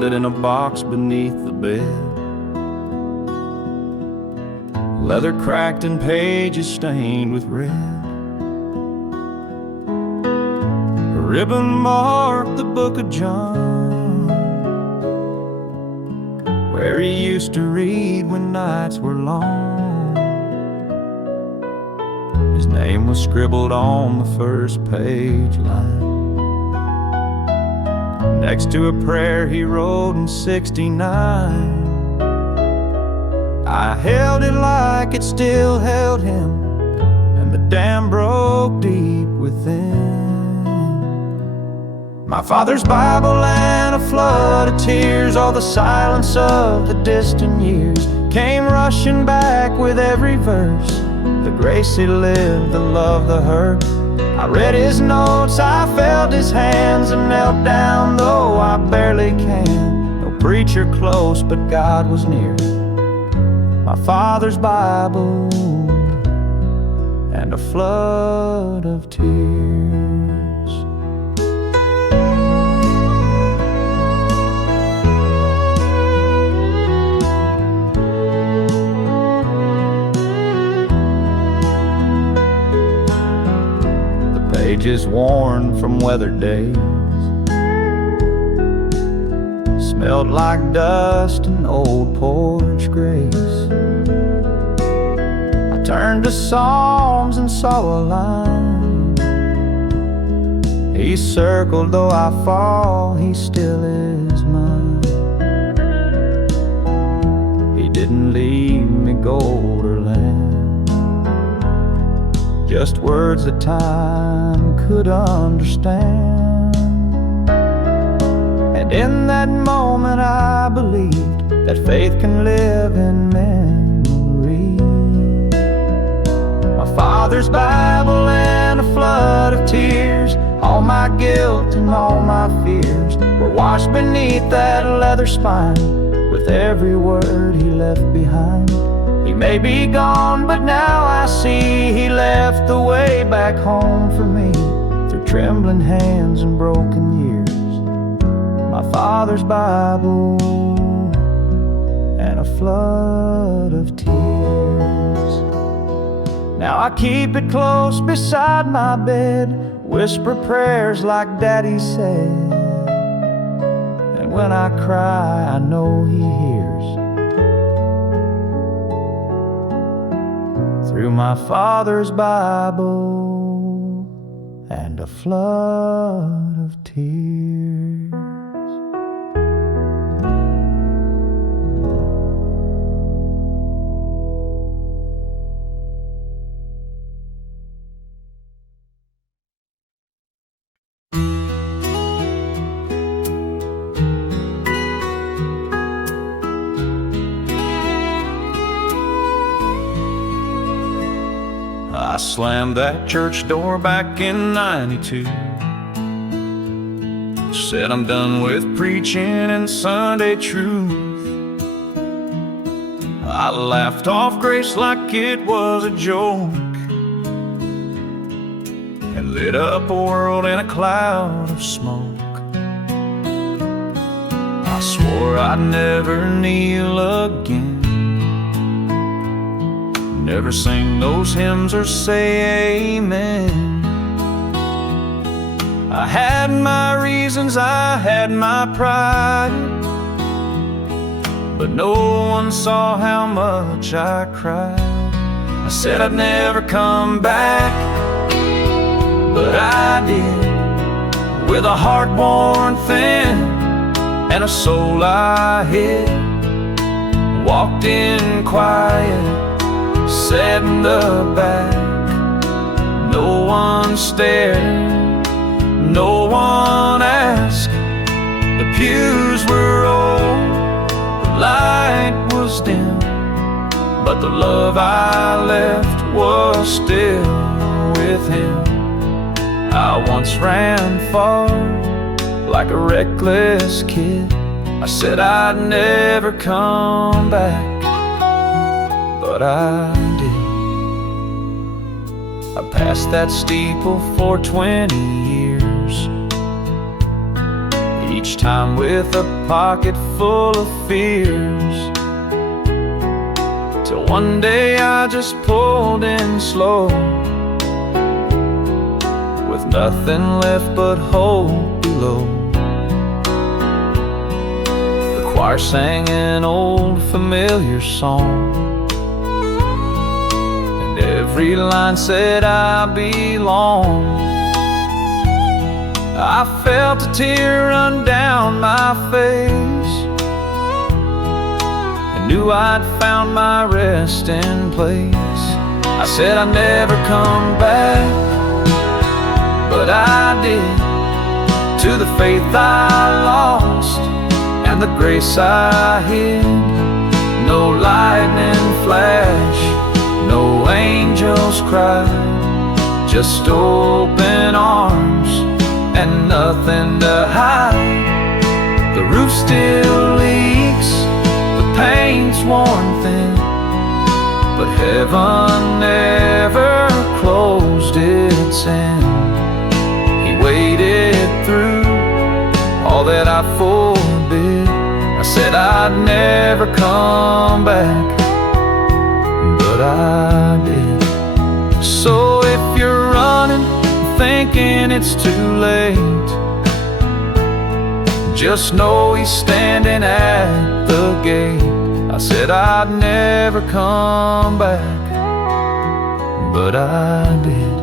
found it in a box beneath the bed. Leather cracked and pages stained with red. A ribbon marked the book of John, where he used to read when nights were long. His name was scribbled on the first page line, next to a prayer he wrote in '69. I held it like it still held him, and the dam broke deep within. My father's Bible and a flood of tears, all the silence of the distant years came rushing back with every verse. The grace he lived, the love, the hurt. I read his notes, I felt his hands, and knelt down though I barely can. No preacher close, but God was near. My father's Bible and a flood of tears. The pages worn from weathered days smelled like dust and old porch grace. I turned to Psalms and saw a line. He circled, though I fall, he still is mine. He didn't leave me gold or land, just words that time could understand. And in that moment I believed that faith can live in memory. My father's Bible and a flood of tears, all my guilt and all my fears were washed beneath that leather spine, with every word he left behind. He may be gone, but now I see he left the way back home for me, through trembling hands and broken years. My father's Bible and a flood of tears. Now I keep it close beside my bed, whisper prayers like Daddy said, and when I cry I know he hears. Through my father's Bible and a flood of tears. I slammed that church door back in '92. Said I'm done with preaching and Sunday truth. I laughed off grace like it was a joke, and lit up a world in a cloud of smoke. I swore I'd never kneel again, never sing those hymns or say amen. I had my reasons, I had my pride, but no one saw how much I cried. I said I'd never come back, but I did, with a heart worn thin and a soul I hid. Walked in quiet, sat in the back. No one stared, no one asked. The pews were old, the light was dim, but the love I left was still with him. I once ran far, like a reckless kid. I said I'd never come back, but I did. I passed that steeple for 20 years. each time with a pocket full of fears, till one day I just pulled in slow, with nothing left but hope below. The choir sang an old familiar song, and every line said I belong. I felt a tear run down my face, and knew I'd found my resting place. I said I'd never come back, but I did, to the faith I lost and the grace I hid. No lightning flash, no angels cry, just open arms and nothing to hide. The roof still leaks, the paint's worn thin, but heaven never closed its end. He waded through all that I forbid. I said I'd never come back, but I did. So if you're running, thinking it's too late, just know he's standing at the gate. I said I'd never come back, but I did.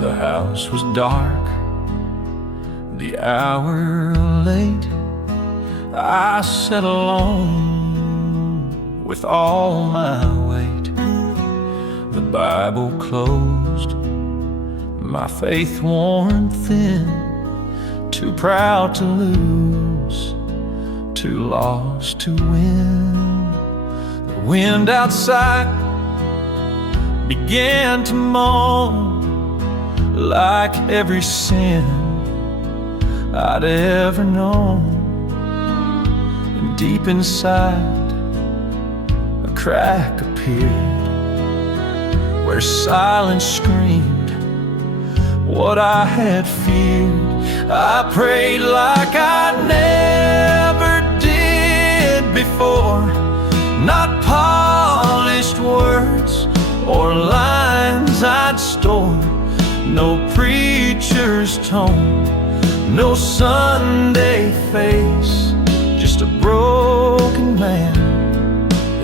The house was dark, the hour late. I sat alone with all my weight. The Bible closed, my faith worn thin. Too proud to lose, too lost to win. The wind outside began to moan, like every sin I'd ever known. And deep inside, a crack appeared, where silence screamed what I had feared. I prayed like I never did before, not polished words or lines I'd stored, no preacher's tone, no Sunday face, just a broken man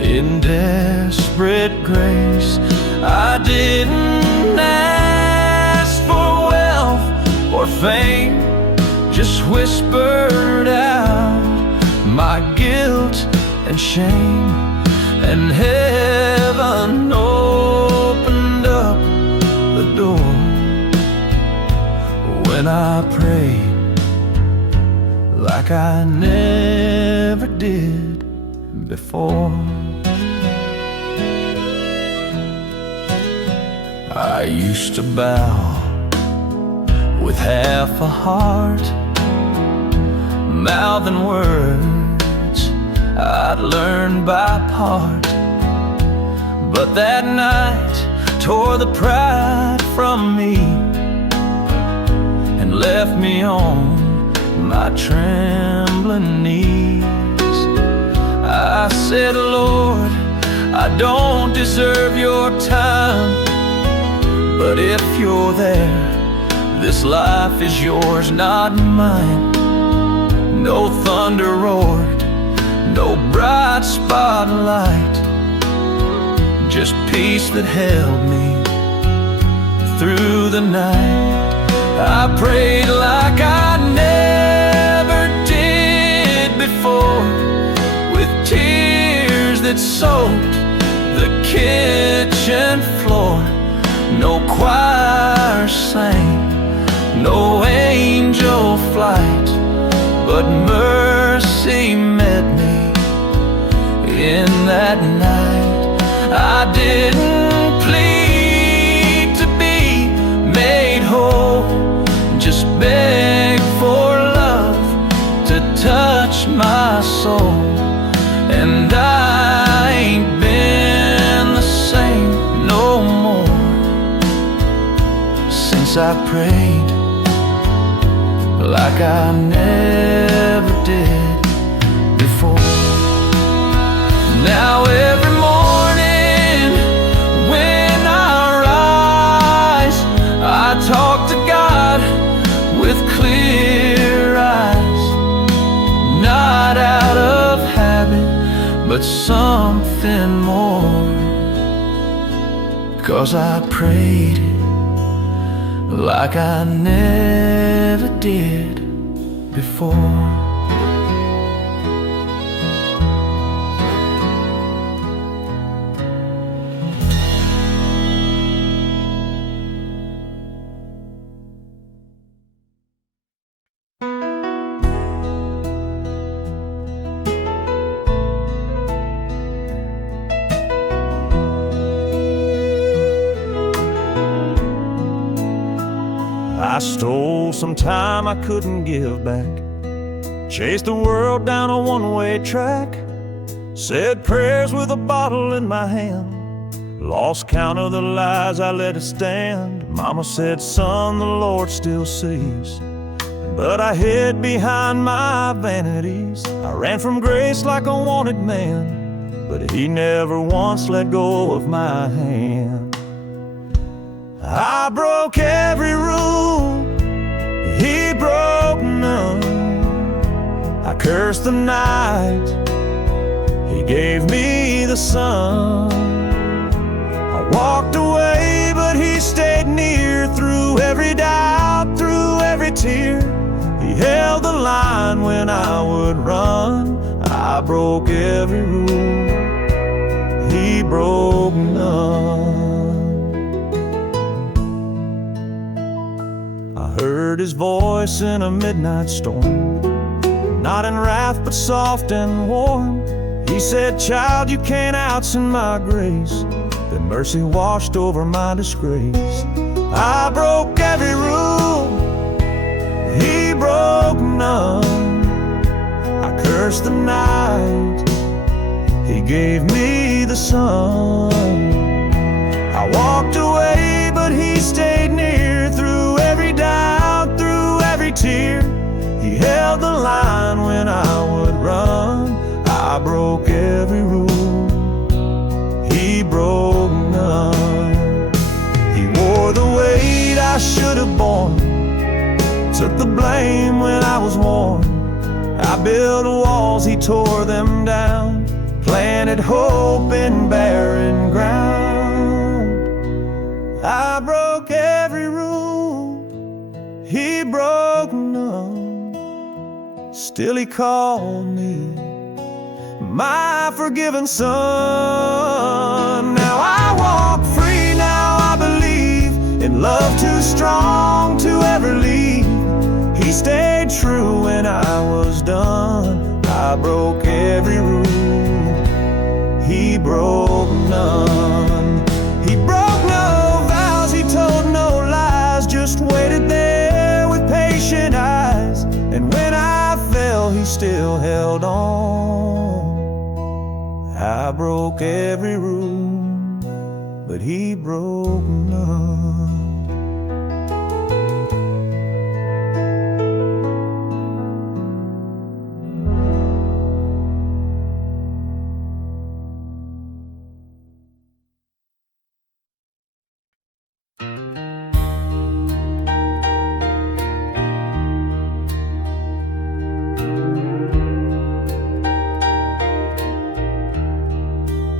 in desperate grace. I didn't ask for wealth or fame, just whispered out my guilt and shame, and heaven opened up the door. When I prayed like I never did before, I used to bow with half a heart, mouthing words I'd learned by part. But that night tore the pride from me and left me on my trembling knees. I said, Lord, I don't deserve your time, but if you're there, this life is yours, not mine. No thunder roared, no bright spotlight, just peace that held me through the night. I prayed like I never did before, with tears that soaked the kitchen floor. No choir sang, no angel flight, but mercy met me in that night. I didn't plead to be made whole, just beg for love to touch my soul. And I ain't been the same no more since I prayed like I never did before. Now every morning when I rise, I talk to God with clear eyes, not out of habit, but something more, 'cause I prayed like I never did before. I stole some time I couldn't give back, chased the world down a one-way track, said prayers with a bottle in my hand, lost count of the lies I let it stand. Mama said, son, the Lord still sees, but I hid behind my vanities. I ran from grace like a wanted man, but He never once let go of my hand. I broke every rule, He broke none. I cursed the night, He gave me the sun. I walked away, but He stayed near through every doubt, through every tear. He held the line when I would run. I broke every rule, He broke none. Heard His voice in a midnight storm, not in wrath but soft and warm. He said, child, you can't outsin my grace. Then mercy washed over my disgrace. I broke every rule, He broke none. I cursed the night, He gave me the sun. I walked away, but He stayed near through every doubt, through every tear. He held the line when I would run. I broke every rule, He broke none. He wore the weight I should have borne, took the blame when I was worn. I built walls, He tore them down, planted hope in barren ground. I broke every rule, He broke none. Still He called me my forgiven son. Now I walk free, now I believe in love too strong to ever leave. He stayed true when I was done. I broke every rule, He broke none. He broke no vows, He told no lies, just waited there with patient eyes. And when I fell, He still held on. I broke every rule, but He broke none.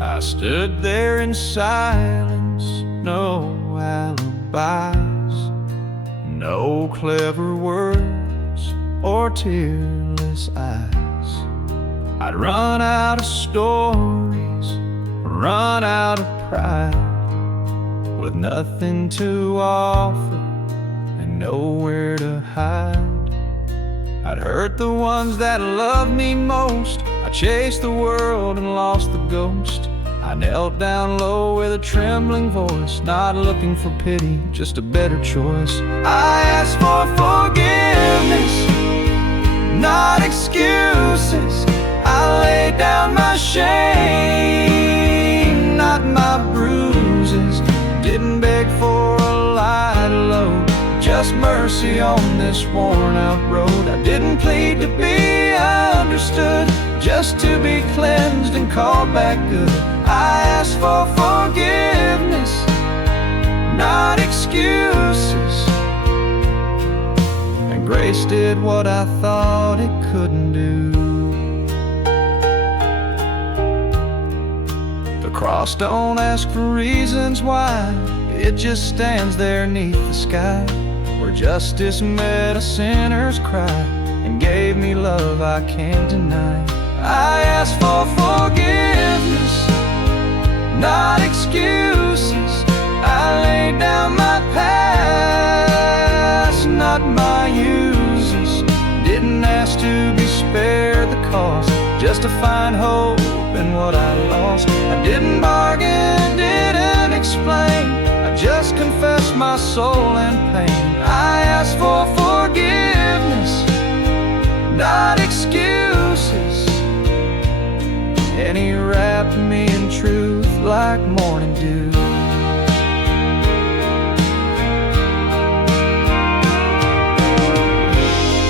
I stood there in silence, no alibis, no clever words or tearless eyes. I'd run out of stories, run out of pride, with nothing to offer and nowhere to hide. I'd hurt the ones that loved me most, I chased the world and lost the ghost. I knelt down low with a trembling voice, not looking for pity, just a better choice. I asked for forgiveness, not excuses. I laid down my shame, not my bruises. Didn't beg for a light load, just mercy on this worn out road. I didn't plead to be understood, just to be cleansed and called back good. I asked for forgiveness, not excuses. And grace did what I thought it couldn't do. The cross don't ask for reasons why, it just stands there neath the sky, where justice met a sinner's cry and gave me love I can't deny. I asked for forgiveness, not excuses. I laid down my past, not my uses. Didn't ask to be spared the cost, just to find hope in what I lost. I didn't bargain, didn't explain, I just confessed my soul in pain. I asked for forgiveness, not excuses. And he wrapped me in truth like morning dew.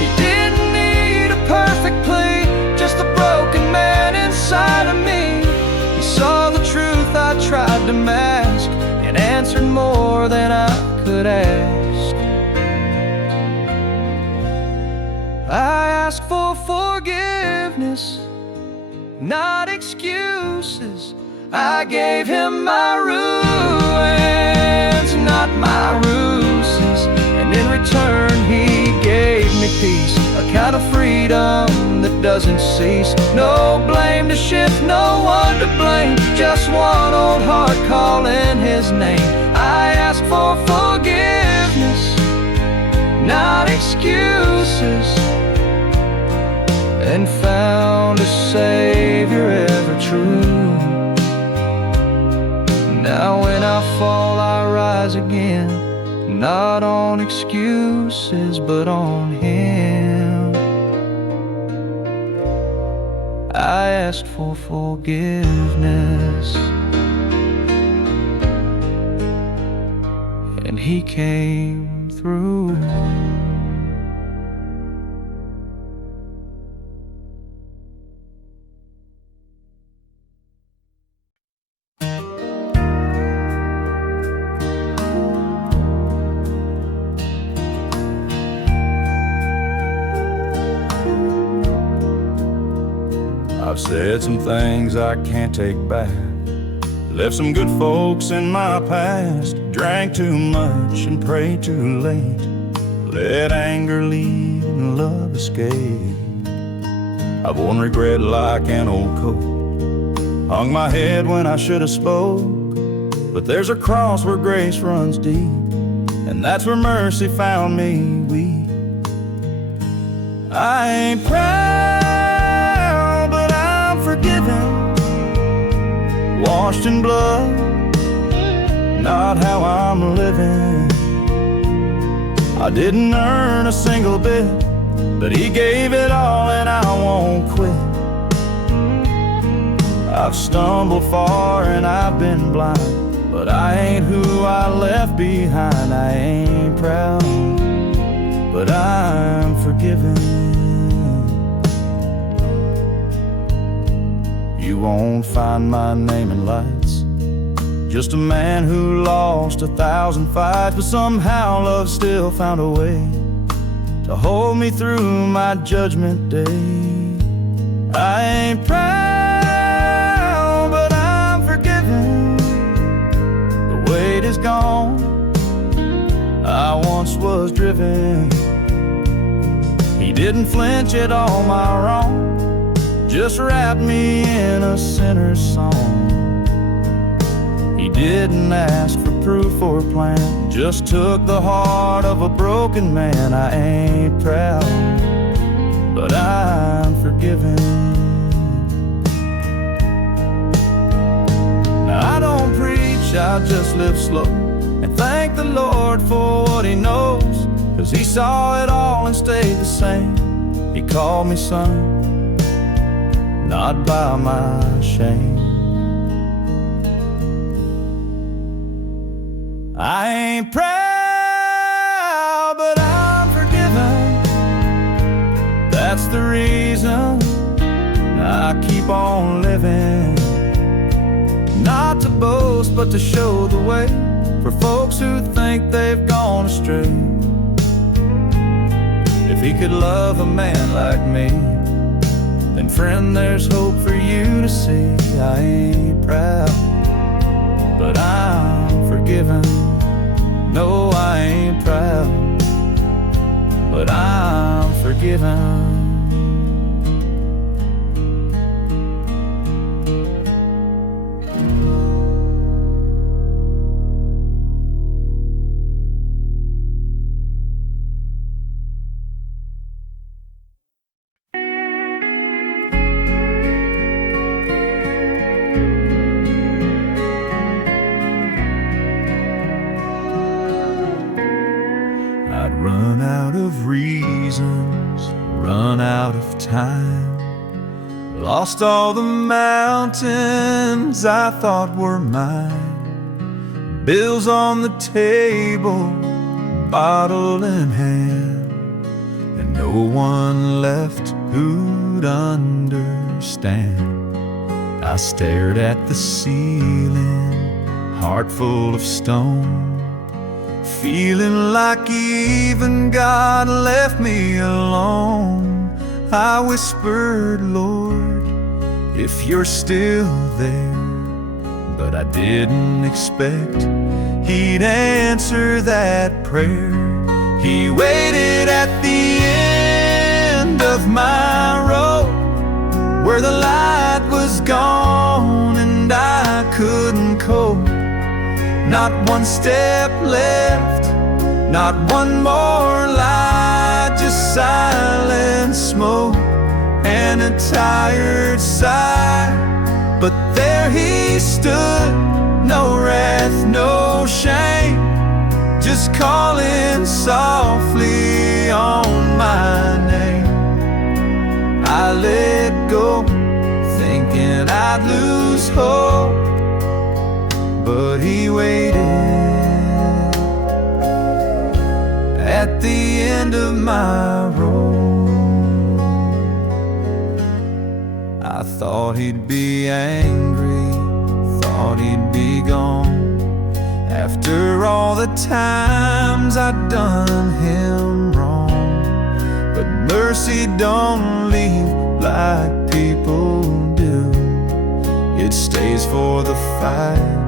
He didn't need a perfect plea, just a broken man inside of me. He saw the truth I tried to mask and answered more than I could ask. I asked for forgiveness, not excuses. I gave him my ruins, not my ruses. And in return he gave me peace, a kind of freedom that doesn't cease. No blame to shift, no one to blame, just one old heart calling his name. I ask for forgiveness, not excuses, and found a Savior ever true. Now when I fall I rise again, not on excuses but on Him. I asked for forgiveness, and He came through. I've said some things I can't take back, left some good folks in my past, drank too much and prayed too late, let anger lead and love escape. I've worn regret like an old coat, hung my head when I should have spoke, but there's a cross where grace runs deep, and that's where mercy found me weak. I ain't proud, but I'm forgiven, washed in blood, not how I'm living. I didn't earn a single bit, but He gave it all and I won't quit. I've stumbled far and I've been blind, but I ain't who I left behind. I ain't proud, but I'm forgiven. You won't find my name in lights, just a man who lost 1,000 fights, but somehow love still found a way to hold me through my judgment day. I ain't proud, but I'm forgiven. The weight is gone, I once was driven. He didn't flinch at all my wrong, just wrapped me in a sinner's song. He didn't ask for proof or plan, just took the heart of a broken man. I ain't proud, but I'm forgiven. I'll just live slow and thank the Lord for what He knows, 'cause He saw it all and stayed the same. He called me son, not by my shame. I ain't proud, but I'm forgiven. That's the reason I keep on living. Not to boast, but to show the way for folks who think they've gone astray. If He could love a man like me, then friend, there's hope for you to see. I ain't proud, but I'm forgiven. No, I ain't proud, but I'm forgiven. I'd run out of reasons, run out of time, lost all the mountains I thought were mine. Bills on the table, bottle in hand, and no one left who'd understand. I stared at the ceiling, heart full of stone, feeling like even God left me alone. I whispered, Lord, if you're still there, but I didn't expect He'd answer that prayer. He waited at the end of my road, where the light was gone and I couldn't cope. Not one step left, not one more light, just silent smoke and a tired sigh. But there He stood, no wrath, no shame, just calling softly on my name. I let go, thinking I'd lose hope, but He waited at the end of my road. I thought He'd be angry, thought He'd be gone, after all the times I'd done Him wrong. But mercy don't leave like people do. It stays for the fight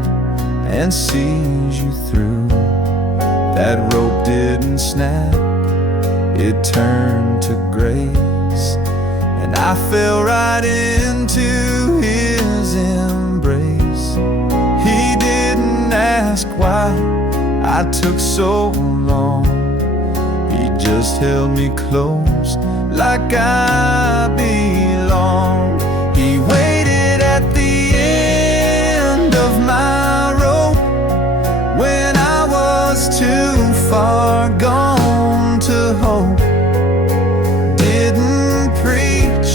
and sees you through. That rope didn't snap, it turned to grace, and I fell right into His embrace. He didn't ask why I took so long, He just held me close like I belong. He waited at the end of my rope when I was too far gone to hope. Didn't preach,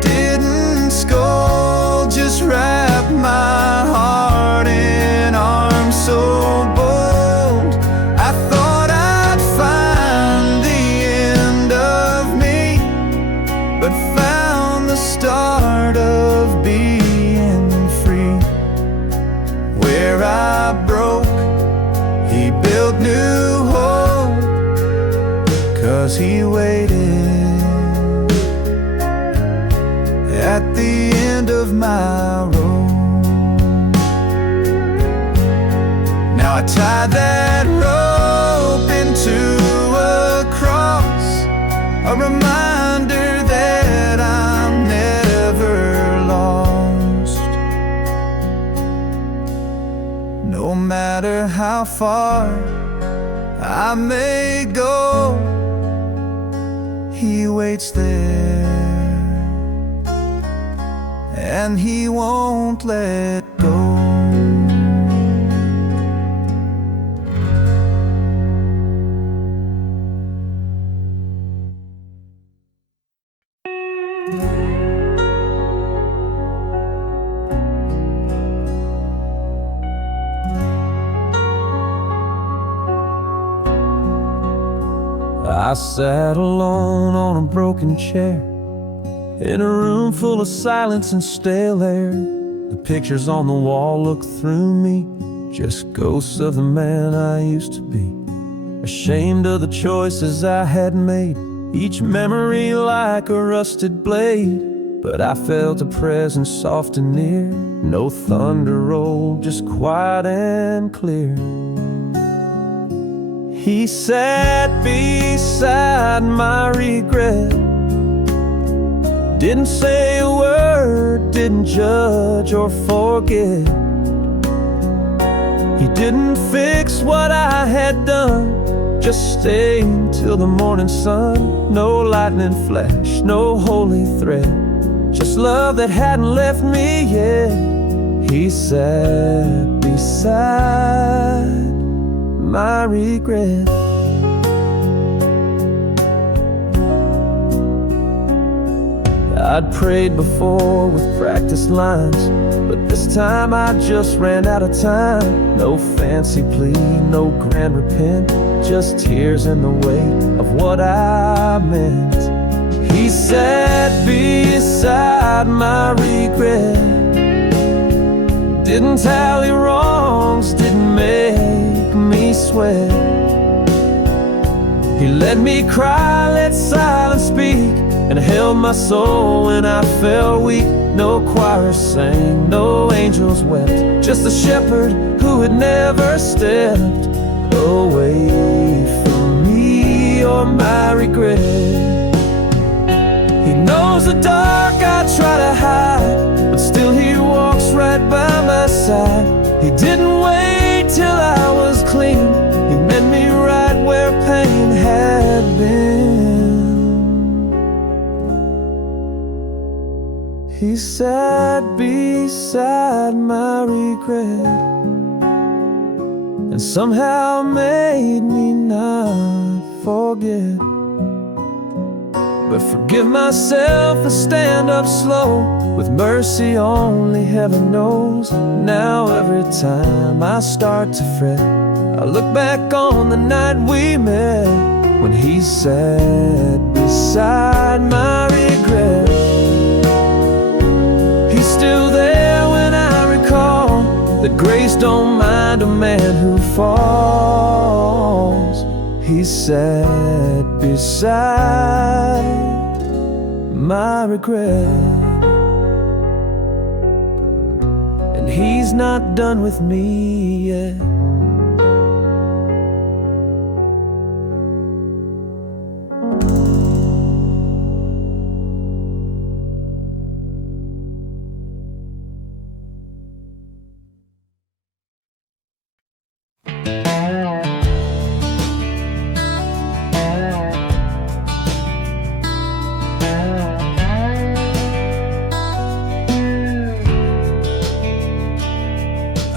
didn't scold, just wrapped my heart in arms so bold. I thought I'd find the end of me, but found the start of being free. Where I broke, He built new hope, 'cause He waited at the end of my road. Now I tied that rope into a cross, a reminder that I'm never lost. No matter how far I may go, He waits there, and He won't let go. I sat alone on a broken chair in a room full of silence and stale air. The pictures on the wall look through me, just ghosts of the man I used to be. Ashamed of the choices I had made, each memory like a rusted blade. But I felt a presence soft and near, no thunder rolled, just quiet and clear. He sat beside my regret, didn't say a word, didn't judge or forget. He didn't fix what I had done, just stayed till the morning sun. No lightning flash, no holy thread, just love that hadn't left me yet. He sat beside my regret. I'd prayed before with practiced lines, but this time I just ran out of time. No fancy plea, no grand repent, just tears in the weight of what I meant. He sat beside my regret, didn't tally wrongs, didn't make me sweat. He let me cry, let silence speak, and held my soul when I felt weak. No choir sang, no angels wept, just a shepherd who had never stepped away from me or my regret. He knows the dark I try to hide, but still he walks right by my side. He didn't wait till I was clean, he met me right where pain had been. He sat beside my regret, and somehow made me not forget. But forgive myself and stand up slow, with mercy only heaven knows. Now every time I start to fret, I look back on the night we met, when he sat beside my regret. He's still there when I recall that grace don't mind a man who falls. He sat beside my regret, and he's not done with me yet.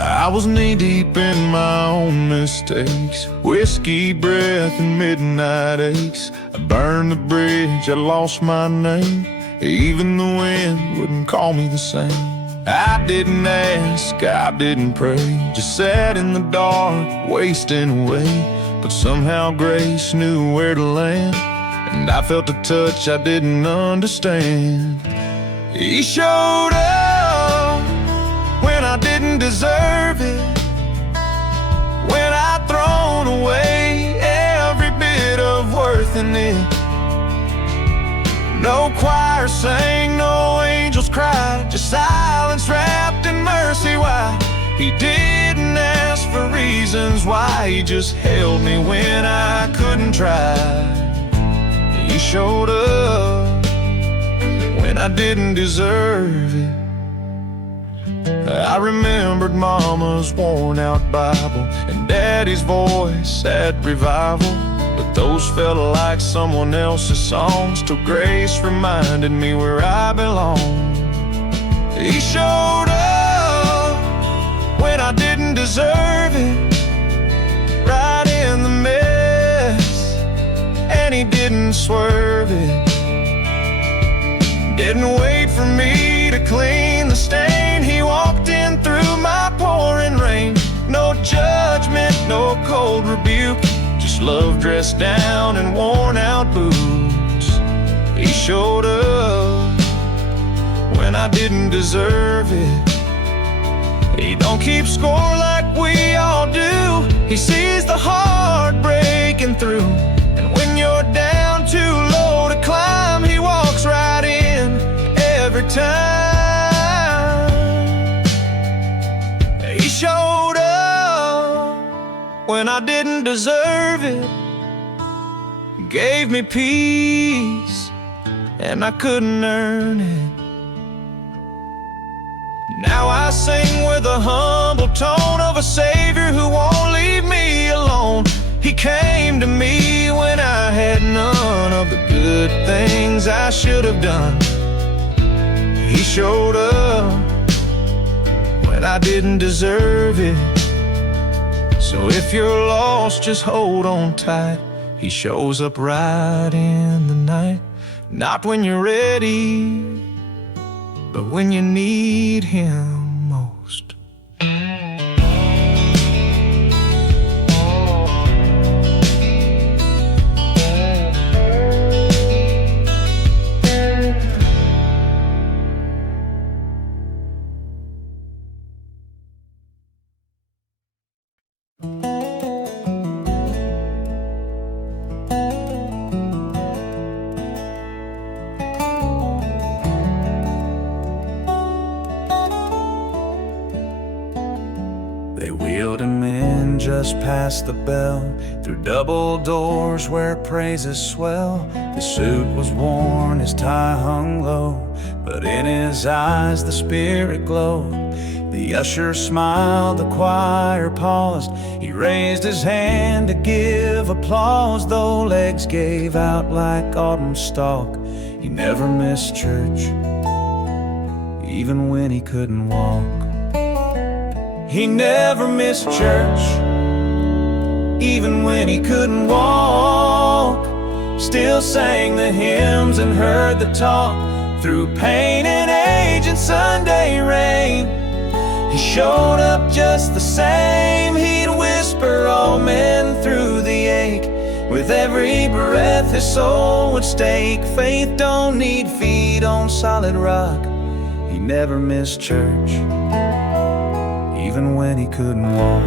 I was knee-deep in my own mistakes, whiskey breath and midnight aches. I burned the bridge, I lost my name, even the wind wouldn't call me the same. I didn't ask, I didn't pray, just sat in the dark, wasting away. But somehow grace knew where to land, and I felt a touch I didn't understand. He showed up when I didn't deserve it, when I'd thrown away every bit of worth in it. No choir sang, no angels cried, just silence wrapped in mercy. Why? He didn't ask for reasons why, he just held me when I couldn't try. He showed up when I didn't deserve it. I remembered Mama's worn-out Bible and Daddy's voice at revival, but those felt like someone else's songs till grace reminded me where I belong. He showed up when I didn't deserve it, right in the mess, and he didn't swerve it. Didn't wait for me to clean the stain, he walked in through my pouring rain. No judgment, no cold rebuke, just love dressed down in worn out boots. He showed up when I didn't deserve it. He don't keep score like we all do. He sees the heart breaking through. And when you're down too low to climb, he walks right in every time. He showed up when I didn't deserve it. Gave me peace, and I couldn't earn it. Now I sing with a humble tone of a Savior who won't leave me alone. He came to me when I had none of the good things I should have done. He showed up when I didn't deserve it. So if you're lost, just hold on tight. He shows up right in the night. Not when you're ready, but when you need him most. They wheeled him in just past the bell, through double doors where praises swell. His suit was worn, his tie hung low, but in his eyes the Spirit glowed. The usher smiled, the choir paused. He raised his hand to give applause, though legs gave out like autumn stalk. He never missed church, even when he couldn't walk. He never missed church, even when he couldn't walk. Still sang the hymns and heard the talk, through pain and age and Sunday rain. He showed up just the same. He'd whisper amen through the ache. With every breath his soul would stake. Faith don't need feet on solid rock. He never missed church, even when he couldn't walk.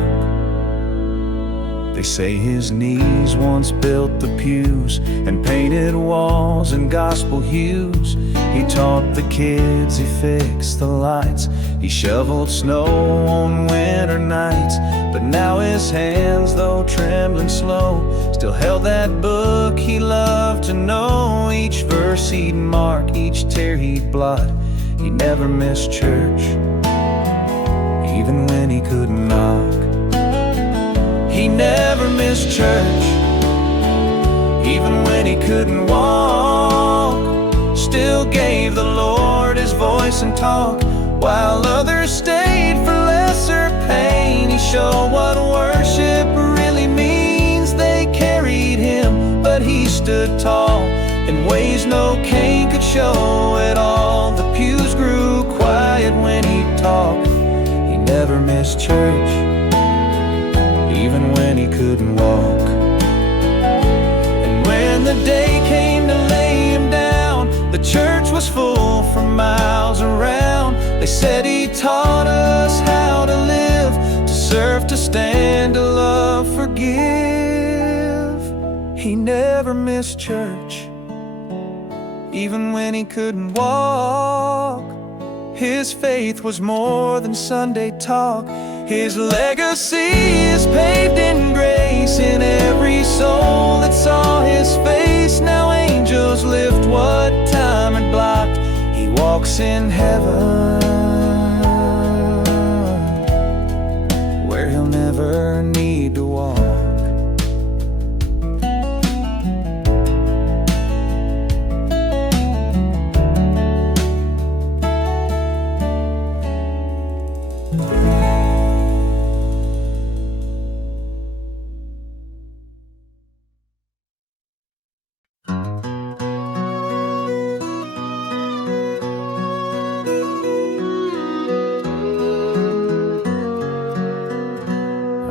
They say his knees once built the pews and painted walls in gospel hues. He taught the kids, he fixed the lights, he shoveled snow on winter nights. But now his hands, though trembling slow, still held that book he loved to know. Each verse he'd mark, each tear he'd blot. He never missed church, even when he couldn't knock. He never missed church, even when he couldn't walk. Still gave the Lord his voice and talk, while others stayed for lesser pain. He showed what worship really means. They carried him, but he stood tall in ways no cane could show at all. The pews grew quiet when he talked. He never missed church, even when he couldn't walk. And when the day came to lay him down, the church was full for miles around. They said he taught us how to live, to serve, to stand, to love, forgive. He never missed church, even when he couldn't walk. His faith was more than Sunday talk. His legacy is paved in grace in every soul that saw his face. Now angels lift what time had blocked. He walks in heaven, where he'll never need to walk.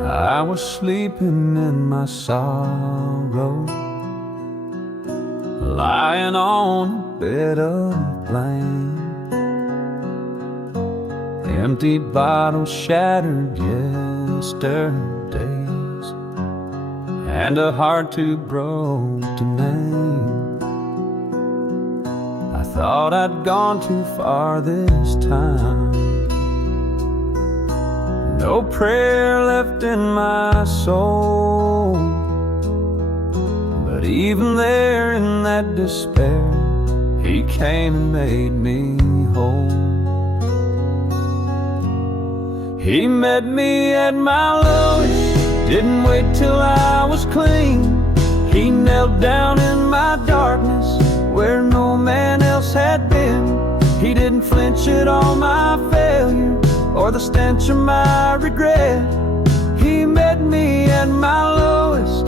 I was sleeping in my sorrow, lying on a bed of blame. Empty bottles, shattered yesterdays, and a heart too broke to name. I thought I'd gone too far this time. No prayer left in my soul, but even there in that despair, He came and made me whole. He met me at my lowest, didn't wait till I was clean. He knelt down in my darkness where no man else had been. He didn't flinch at all my failure or the stench of my regret. He met me at my lowest,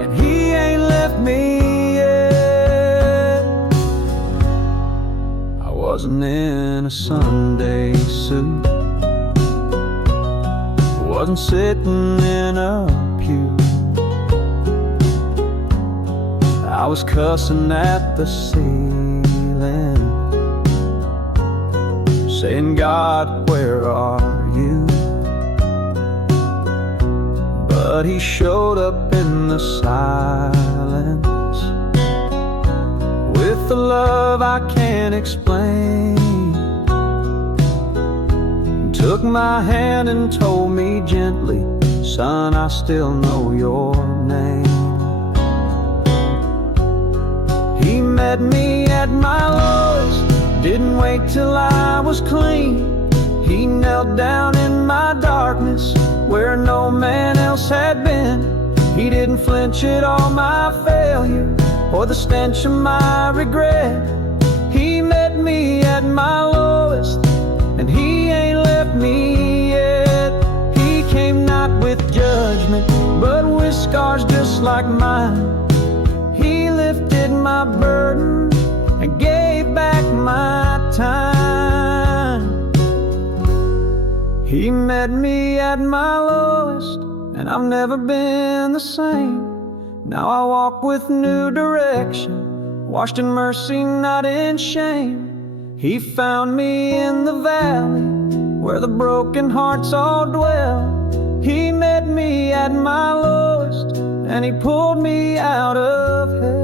and He ain't left me yet. I wasn't in a Sunday suit, wasn't sitting in a pew. I was cussing at the ceiling, saying, God, where are you? But He showed up in the silence with a love I can't explain. Took my hand and told me gently, son, I still know your name. He met me at my lowest, didn't wait till I was clean. He knelt down in my darkness where no man else had been. He didn't flinch at all my failure or the stench of my regret. He met me at my lowest, and He ain't left me yet. He came not with judgment, but with scars just like mine. He lifted my burden and gave back my time. He met me at my lowest, and I've never been the same. Now I walk with new direction, washed in mercy, not in shame. He found me in the valley where the broken hearts all dwell. He met me at my lowest, and He pulled me out of hell.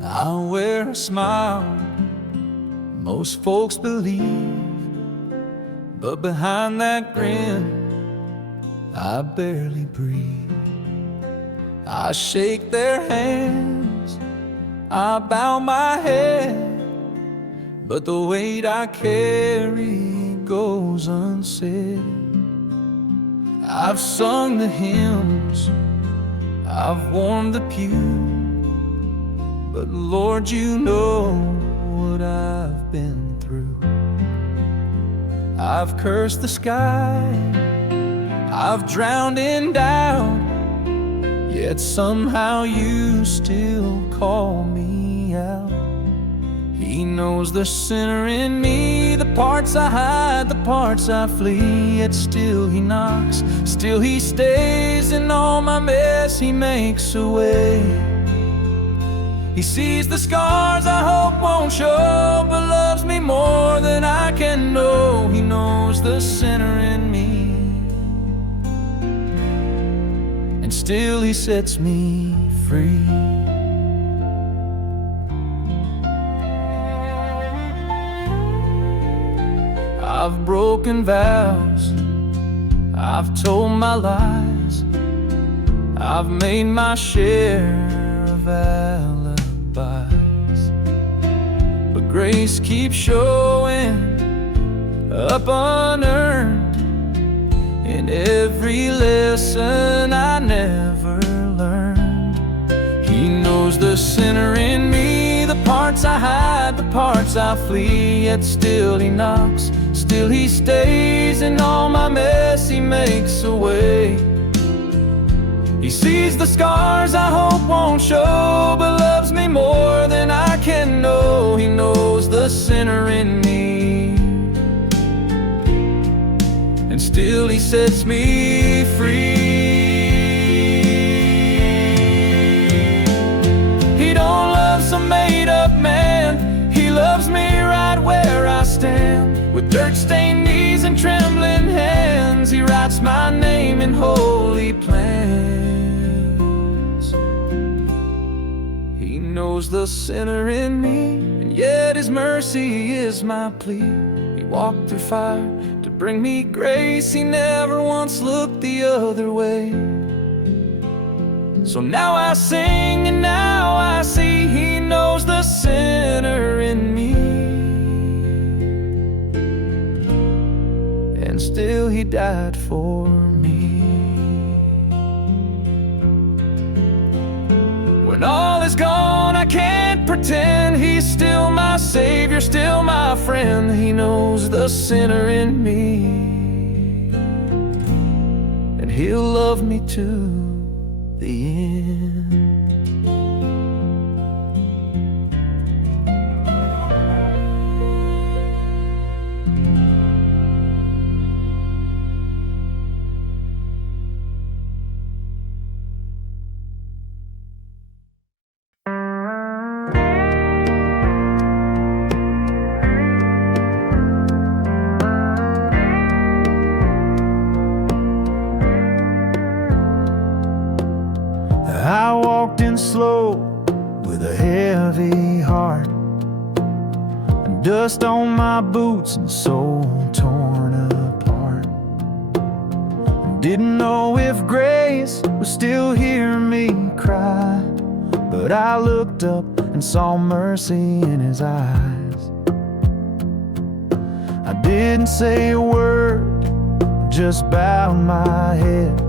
I wear a smile most folks believe, but behind that grin I barely breathe. I shake their hands, I bow my head, but the weight I carry goes unsaid. I've sung the hymns, I've warmed the pew, but Lord, you know what I've been through. I've cursed the sky, I've drowned in doubt, yet somehow you still call me out. He knows the sinner in me, the parts I hide, the parts I flee, yet still He knocks, still He stays. In all my mess He makes a way. He sees the scars I hope won't show, but loves me more than I can know. He knows the sinner in me, and still He sets me free. I've broken vows, I've told my lies, I've made my share of alibis, but grace keeps showing up unearned in every lesson I never learned. He knows the sinner in me, the parts I hide, the parts I flee, yet still He knocks, still He stays. In all my mess He makes a way. He sees the scars I hope won't show, but loves me more than I can know. He knows the sinner in me, and still He sets me free. He don't love some made-up man, He loves me right where I stand. With dirt-stained knees and trembling hands, He writes my name in holy plans. He knows the sinner in me, and yet His mercy is my plea. He walked through fire to bring me grace. He never once looked the other way. So now I sing and now I see He knows the sinner in me, and still He died for me. When all is gone, I can't pretend He's still my Savior, still my friend. He knows the sinner in me, and He'll love me to the end. I walked in slow with a heavy heart, and dust on my boots and soul torn apart. Didn't know if grace would still hear me cry, but I looked up and saw mercy in His eyes. I didn't say a word, just bowed my head,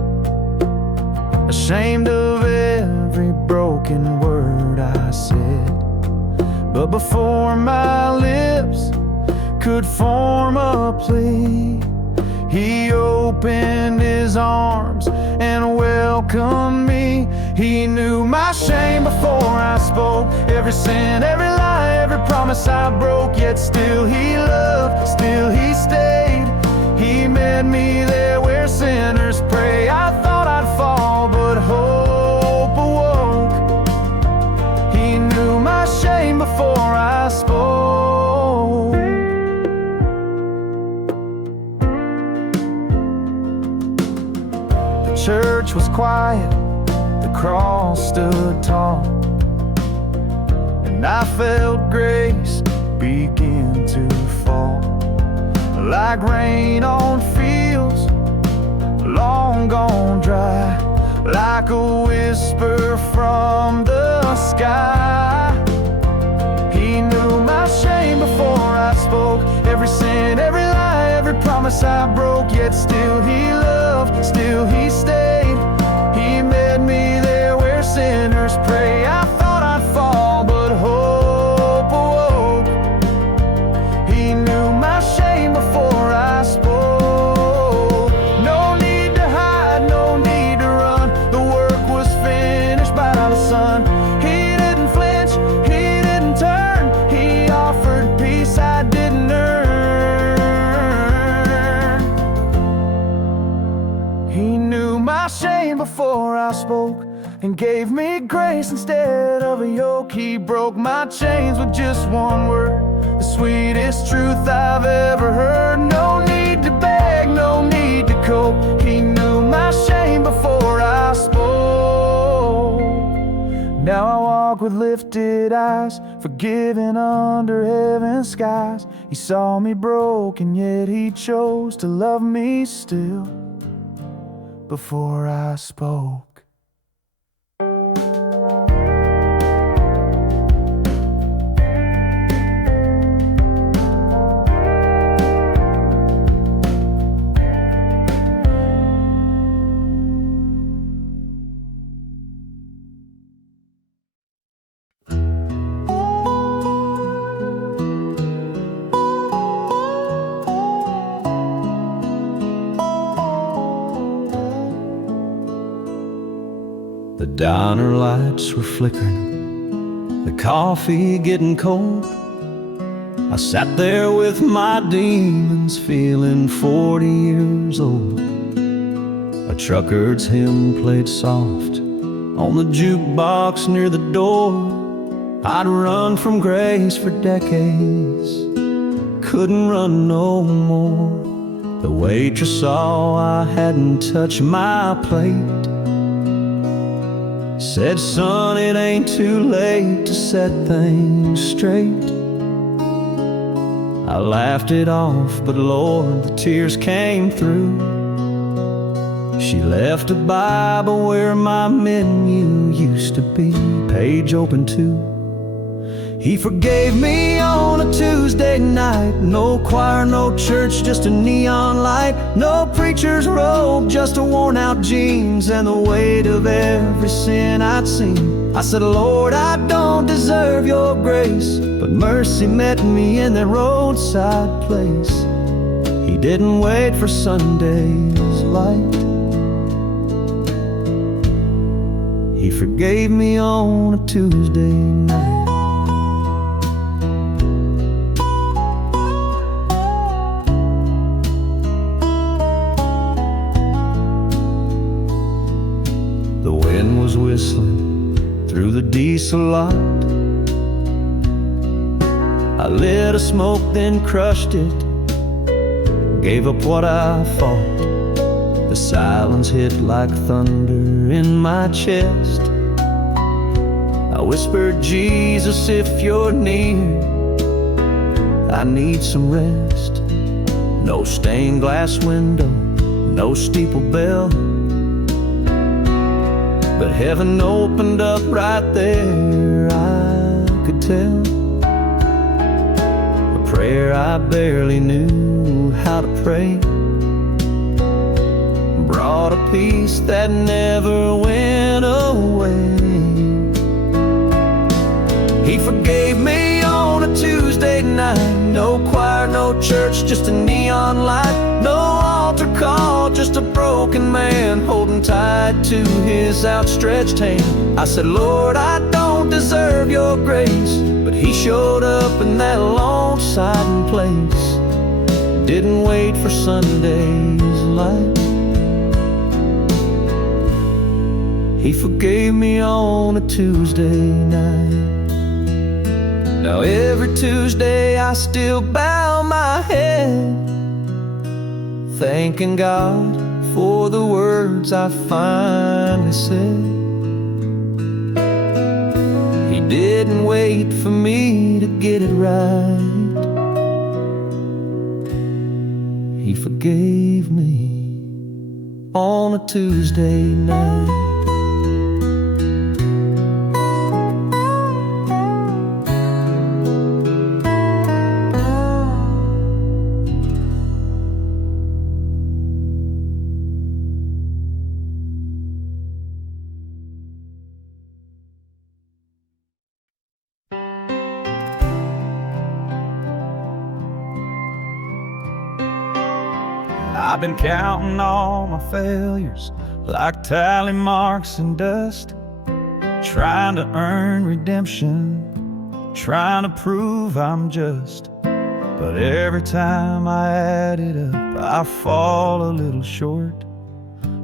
ashamed of every broken word I said. But before my lips could form a plea, He opened His arms and welcomed me. He knew my shame before I spoke, every sin, every lie, every promise I broke. Yet still He loved, still He stayed. He met me there where sinners pray. I thought I'd fall, but hope awoke. He knew my shame before I spoke. The church was quiet, the cross stood tall, and I felt grace begin to fall, like rain on fields long gone dry, like a whisper from the sky. He knew my shame before I spoke, every sin, every lie, every promise I broke. Yet still He loved, still He stayed. He met me there where sinners pray. I thought I'd fall, but hope awoke. He knew my shame before I spoke. No need to hide, no need to run. The work was finished by the Son. He didn't flinch, He didn't turn. He offered peace I didn't earn. He knew my shame before I spoke, and gave me grace instead of a yoke. He broke my chains with just one word, the sweetest truth I've ever heard. No need to beg, no need to cope. He knew my shame before I spoke. walk with lifted eyes, forgiven under heaven's skies. He saw me broken, yet he chose to love me still before I spoke. The diner lights were flickering, the coffee getting cold. I sat there with my demons, feeling 40 years old. A trucker's hymn played soft on the jukebox near the door. I'd run from grace for decades, couldn't run no more. The waitress saw I hadn't touched my plate, said, son, it ain't too late to set things straight. I laughed it off, but Lord, the tears came through. She left a Bible where my menu used to be, page open too. He forgave me on a Tuesday night. No choir, no church, just a neon light. No preacher's robe, just a worn out jeans and the weight of every sin I'd seen. I said, Lord, I don't deserve your grace, but mercy met me in that roadside place. He didn't wait for Sunday's light. He forgave me on a Tuesday night. The wind was whistling through the diesel lot. I lit a smoke, then crushed it, gave up what I fought. The silence hit like thunder in my chest. I whispered, Jesus, if you're near, I need some rest. No stained glass window, no steeple bell, but heaven opened up right there, I could tell. A prayer I barely knew how to pray brought a peace that never went away. He forgave me on a Tuesday night. No choir, no church, just a neon light. No altar call, just a broken man holding tight to his outstretched hand. I said, Lord, I don't deserve your grace, but he showed up in that lone siding place. Didn't wait for Sunday's light. He forgave me on a Tuesday night. Now every Tuesday I still bow my head, thanking God for the words I finally said. He didn't wait for me to get it right. He forgave me on a Tuesday night. I've been counting all my failures like tally marks in dust, trying to earn redemption, trying to prove I'm just. But every time I add it up, I fall a little short.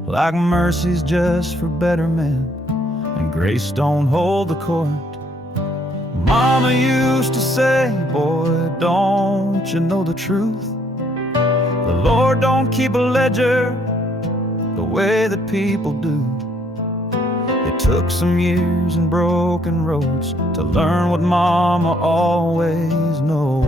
Like mercy's just for better men, and grace don't hold the court. Mama used to say, boy, don't you know the truth? The Lord don't keep a ledger the way that people do. It took some years and broken roads to learn what Mama always knows.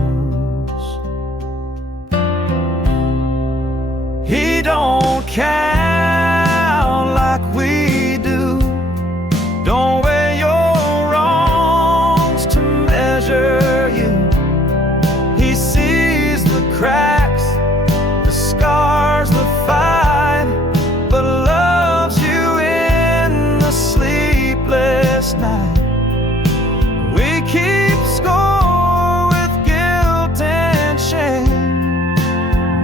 He don't count like we do. Don't weigh your wrongs to measure you. He sees the cracks, the scars, the fight, but loves you in the sleepless night. We keep score with guilt and shame,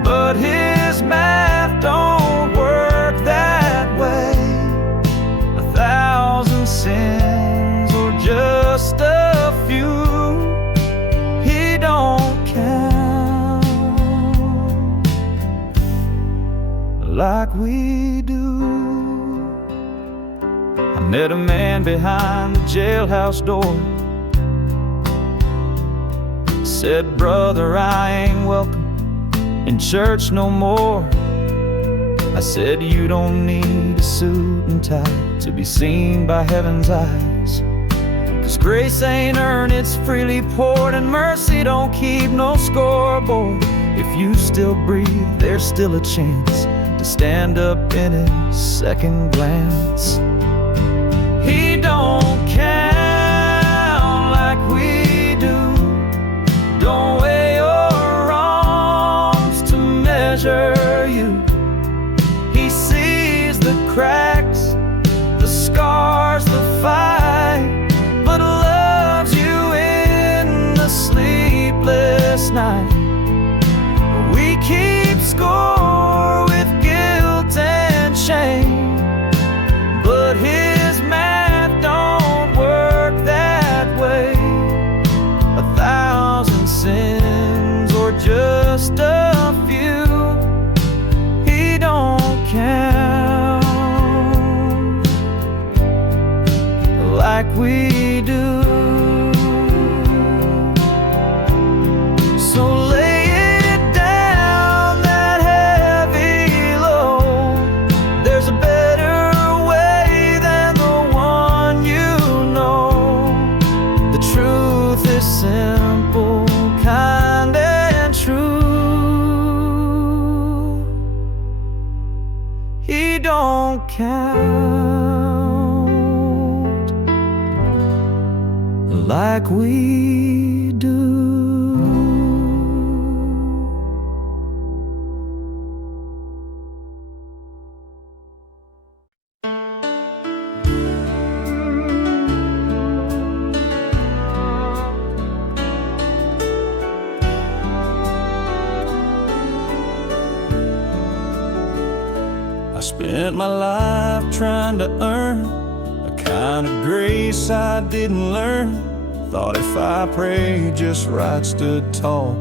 but his math don't work that way. 1,000 sins or just a few, he don't count like we do. I met a man behind the jailhouse door. Said, brother, I ain't welcome in church no more. I said, you don't need a suit and tie to be seen by heaven's eyes. 'Cause grace ain't earned, it's freely poured, and mercy don't keep no scoreboard. If you still breathe, there's still a chance to stand up in his second glance. He don't count like we do. Don't weigh your wrongs to measure you. He sees the cracks, the scars, the fight, but loves you in the sleepless night. We keep score with guilt and shame, but his math don't work that way. 1,000 sins or just a few, he don't count like we do. So lay it down, that heavy load. There's a better way than the one you know. The truth is simple, kind and true. He don't count like we do. I spent my life trying to earn a kind of grace I didn't learn. Thought if I prayed just right, stood tall,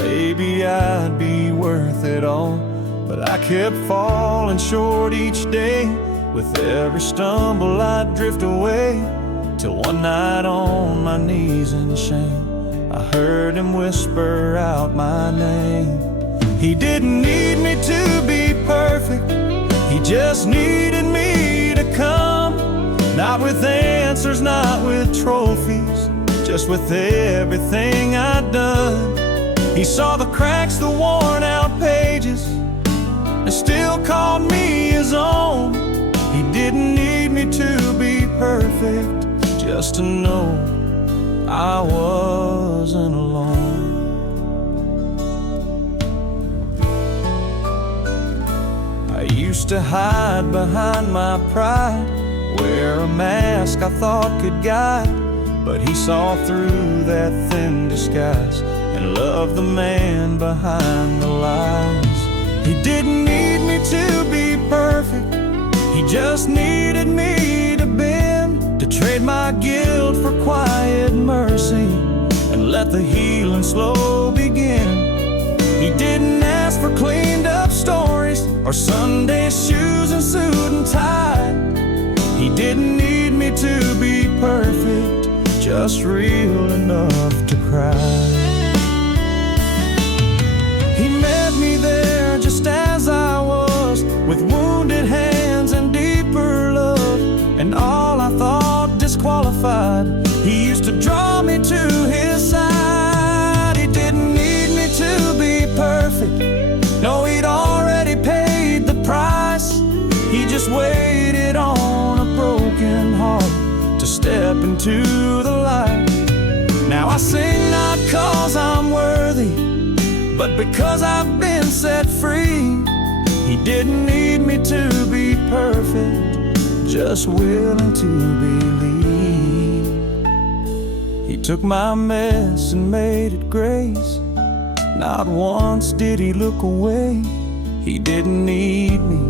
maybe I'd be worth it all. But I kept falling short each day. With every stumble I'd drift away, till one night on my knees in shame, I heard him whisper out my name. He didn't need me to be perfect, he just needed me to come. Not with answers, not with trophies, just with everything I'd done. He saw the cracks, the worn out pages, and still called me his own. He didn't need me to be perfect, just to know I wasn't alone. I used to hide behind my pride, wear a mask I thought could guide, but he saw through that thin disguise and loved the man behind the lies. He didn't need me to be perfect, he just needed me to bend, to trade my guilt for quiet mercy and let the healing slow begin. He didn't ask for cleaned up stories or Sunday shoes and suit and tie. He didn't need me to be perfect, just real enough to cry. He met me there just as I was, with wounded hands and deeper love, and all I disqualified. He used to draw me to his side. He didn't need me to be perfect. No, he'd already paid the price. He just waited on a broken heart to step into the light. Now I sing not 'cause I'm worthy, but because I've been set free. He didn't need me to be perfect, just willing to believe. He took my mess and made it grace. Not once did he look away. He didn't need me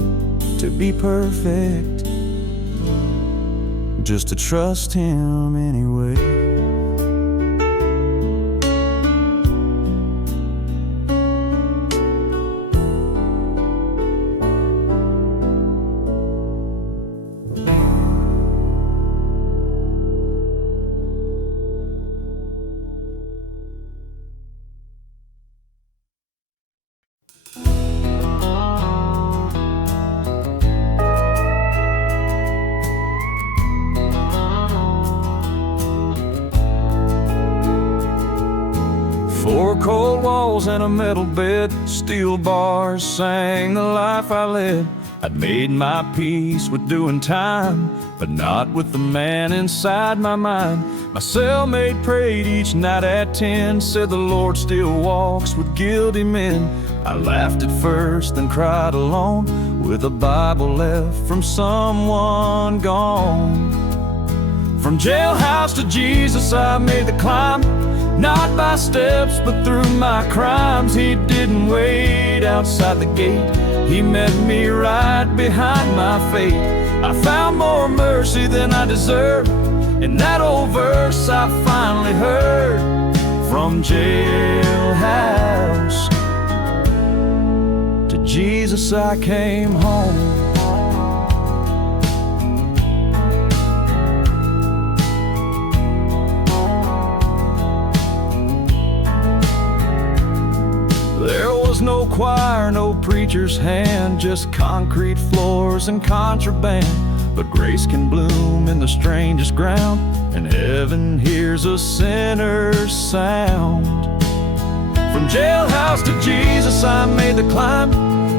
to be perfect, just to trust him anyway. Four cold walls and a metal bed, steel bars sang the life I led. I'd made my peace with doing time, but not with the man inside my mind. My cellmate prayed each night at 10, said the Lord still walks with guilty men. I laughed at first, then cried alone, with a Bible left from someone gone. From jailhouse to Jesus I made the climb, not by steps, but through my crimes. He didn't wait outside the gate. He met me right behind my fate. I found more mercy than I deserved, and that old verse I finally heard. From jailhouse to Jesus I came home. No choir, no preacher's hand, just concrete floors and contraband. But grace can bloom in the strangest ground, and heaven hears a sinner's sound. From jailhouse to Jesus I made the climb,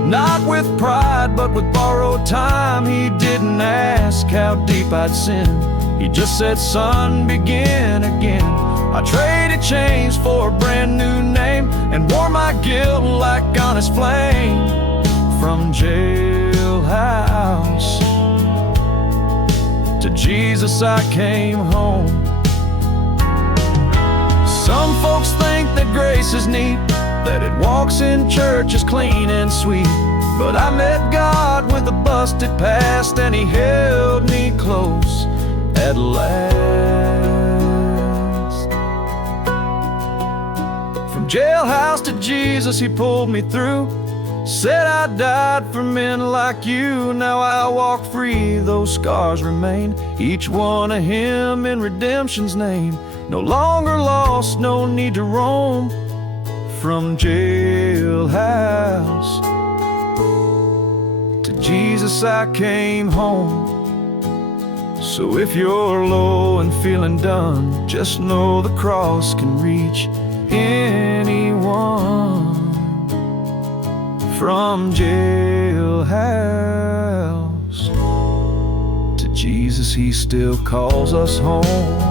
not with pride but with borrowed time. He didn't ask how deep I'd sinned, he just said, son, begin again. I traded chains for a brand new name and wore my guilt like honest flame. From jailhouse to Jesus I came home. Some folks think that grace is neat, that it walks in church is clean and sweet. But I met God with a busted past, and he held me close at last. Jailhouse to Jesus, he pulled me through. Said I died for men like you. Now I walk free, those scars remain, each one a hymn in redemption's name. No longer lost, no need to roam. From jailhouse to Jesus I came home. So if you're low and feeling done, just know the cross can reach anyone. From jailhouse to Jesus, he still calls us home.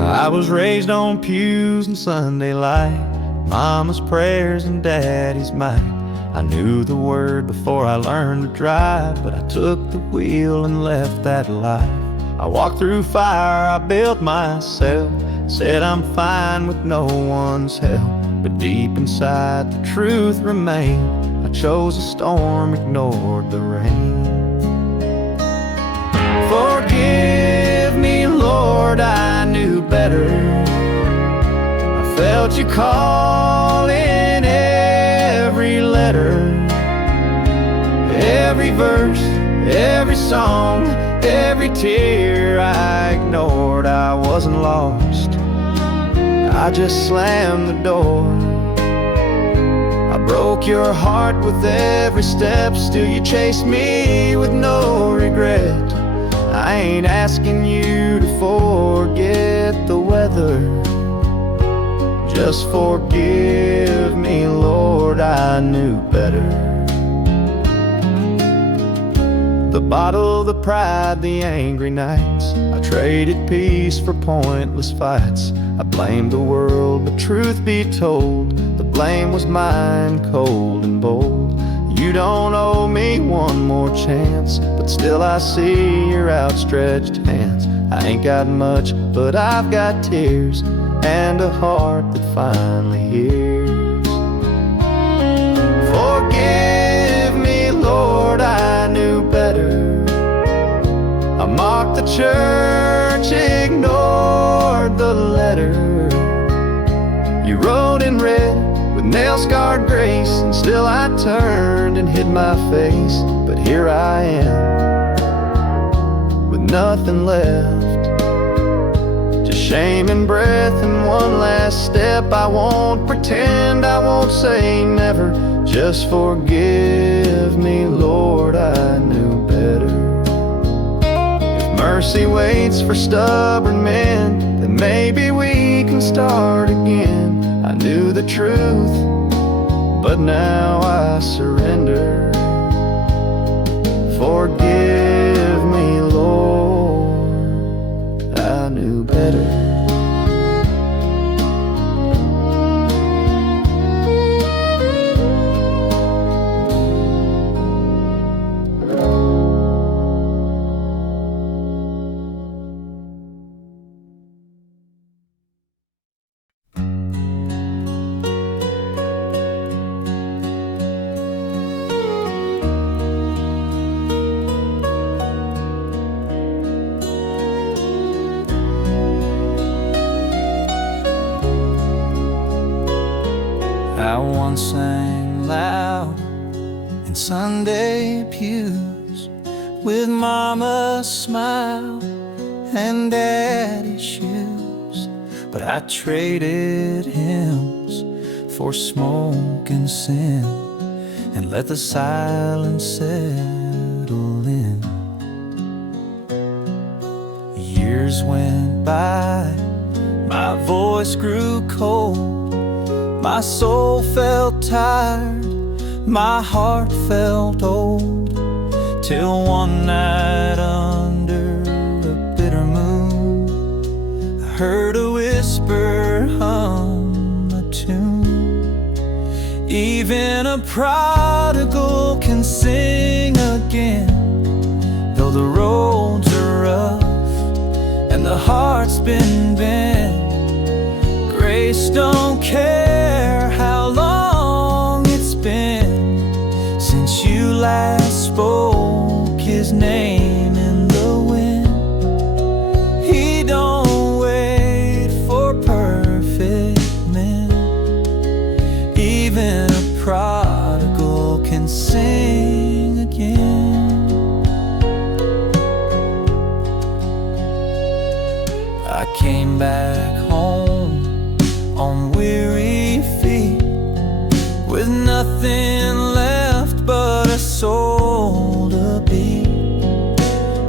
I was raised on pews and Sunday light, mama's prayers and daddy's might. I knew the word before I learned to drive, but I took the wheel and left that life. I walked through fire, I built myself, said I'm fine with no one's help. But deep inside the truth remained. I chose a storm, ignored the rain. Forgive felt you calling every letter, every verse, every song, every tear I ignored. I wasn't lost, I just slammed the door. I broke your heart with every step, still you chased me with no regret. I ain't asking you to forget the weather, just forgive me, Lord, I knew better. The bottle, the pride, the angry nights, I traded peace for pointless fights. I blamed the world, but truth be told, the blame was mine, cold and bold. You don't owe me one more chance, but still I see your outstretched hands. I ain't got much, but I've got tears and a heart that finally hears. Forgive me, Lord, I knew better. I mocked the church, ignored the letter you wrote in red with nail-scarred grace, and still I turned and hid my face. But here I am, with nothing left, just shame and breath and one last step. I won't pretend, I won't say never, just forgive me, Lord, I knew better. If mercy waits for stubborn men, then maybe we can start again. I knew the truth, but now I surrender. Forgive me, Lord, I knew better. I once sang loud in Sunday pews, with Mama's smile and Daddy's shoes. But I traded hymns for smoke and sin, and let the silence settle in. Years went by, my voice grew cold, my soul felt tired, my heart felt old, till one night under a bitter moon, I heard a whisper hum a tune. Even a prodigal can sing again, though the roads are rough and the heart's been bent. Grace don't care how long it's been since you last spoke His name in the wind. He don't wait for perfect men. Even a prodigal can sing again. I came back home on weary feet, with nothing left but a soul to beat.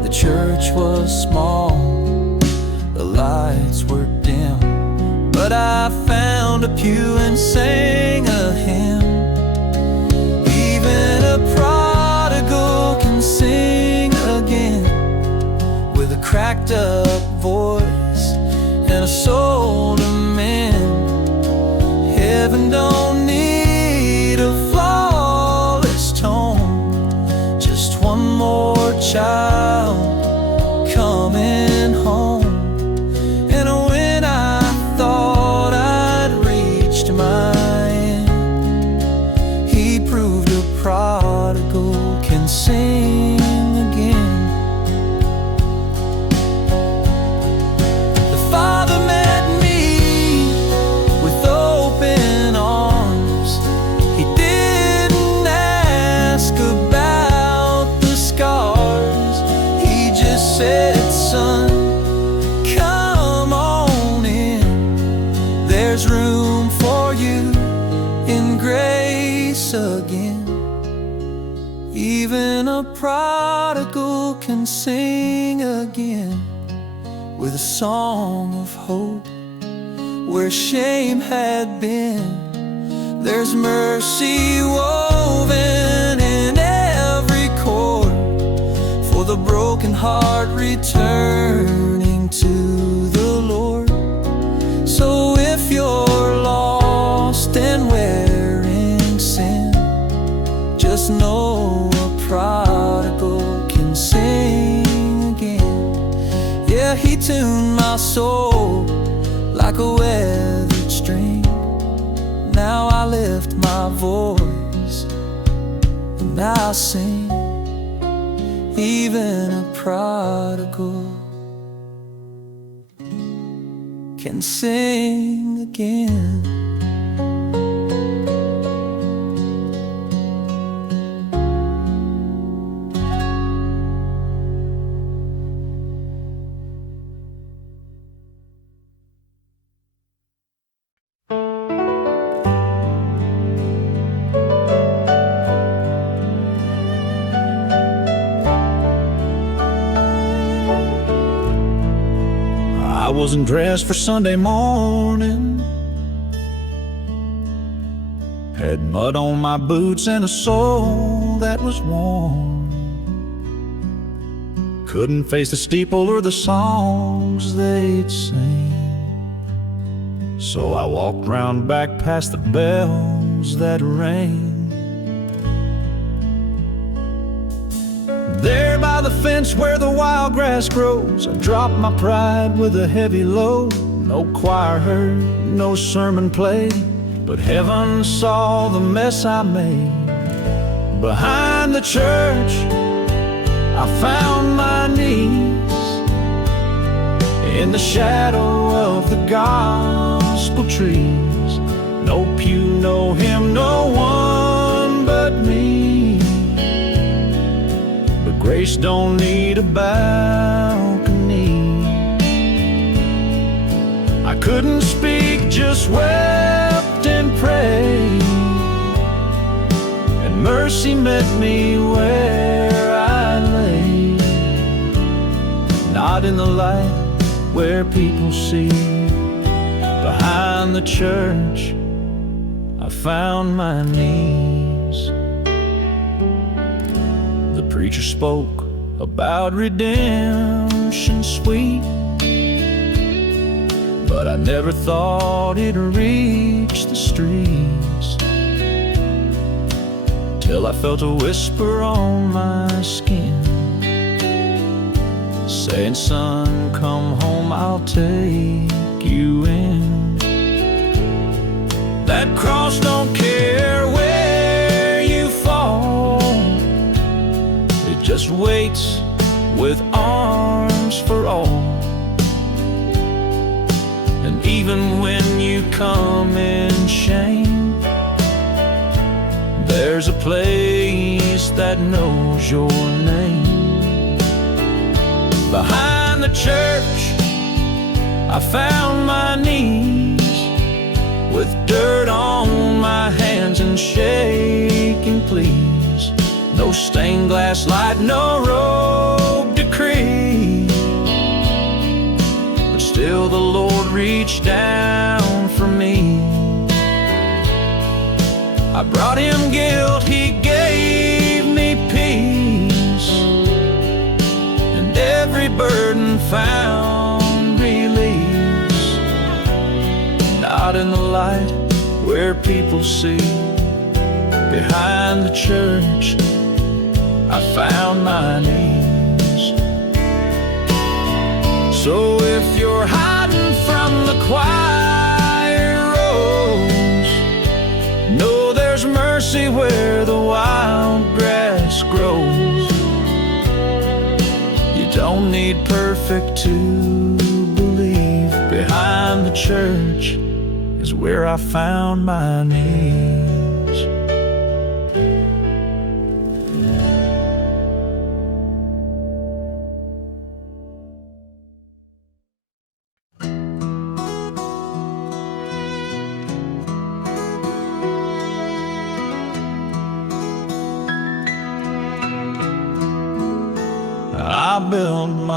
The church was small, the lights were dim, but I found a pew and sang a hymn. Even a prodigal can sing again, with a cracked up voice and a soul to mend. Heaven don't need a flawless tone, just one more child coming home. And when I thought I'd reached my end, He proved a prodigal can sing again. The Father met me with said, son, come on in. There's room for you in grace again. Even a prodigal can sing again with a song of hope. Where shame had been, there's mercy woven in every chord, for the broken heart returning to the Lord. So if you're lost and wearing sin, just know a prodigal can sing again. Yeah, he tuned my soul like a weathered string. Now I lift my voice and I sing. Even a prodigal can sing again. I wasn't dressed for Sunday morning, had mud on my boots and a soul that was warm. Couldn't face the steeple or the songs they'd sing, so I walked round back past the bells that rang. There by the fence where the wild grass grows, I dropped my pride with a heavy load. No choir heard, no sermon played, but heaven saw the mess I made. Behind the church, I found my knees in the shadow of the gospel trees. No pew, no hymn, no one but me. Grace don't need a balcony. I couldn't speak, just wept and prayed, and mercy met me where I lay. Not in the light where people see. Behind the church, I found my knees. The preacher spoke about redemption sweet, but I never thought it'd reach the streets, till I felt a whisper on my skin, saying, son, come home, I'll take you in. That cross don't care where you fall, just waits with arms for all. And even when you come in shame, there's a place that knows your name. Behind the church, I found my knees, with dirt on my hands and shaking pleas. No stained glass light, no robe decree, but still the Lord reached down for me. I brought him guilt, he gave me peace, and every burden found release. Not in the light where people see. Behind the church, I found my knees. So if you're hiding from the choir rows, know there's mercy where the wild grass grows. You don't need perfect to believe. Behind the church is where I found my knees.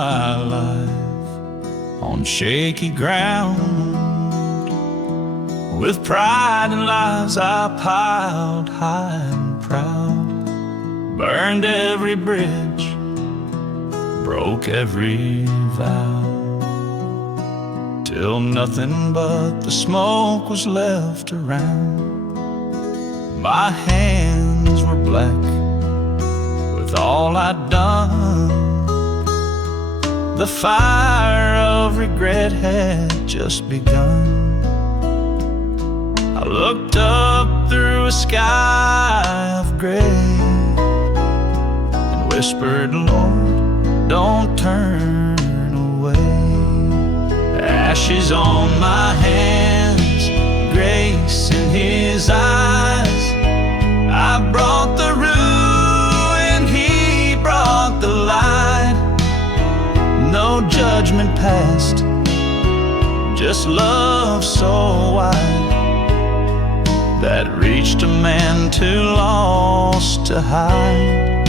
my life on shaky ground. With pride and lies I piled high and proud, burned every bridge, broke every vow, till nothing but the smoke was left around. My hands were black with all I'd done. The fire of regret had just begun. I looked up through a sky of gray and whispered, Lord, don't turn away. Ashes on my hands, grace in His eyes. I brought the ruin, He brought the light. No judgment passed, just love so wide that reached a man too lost to hide.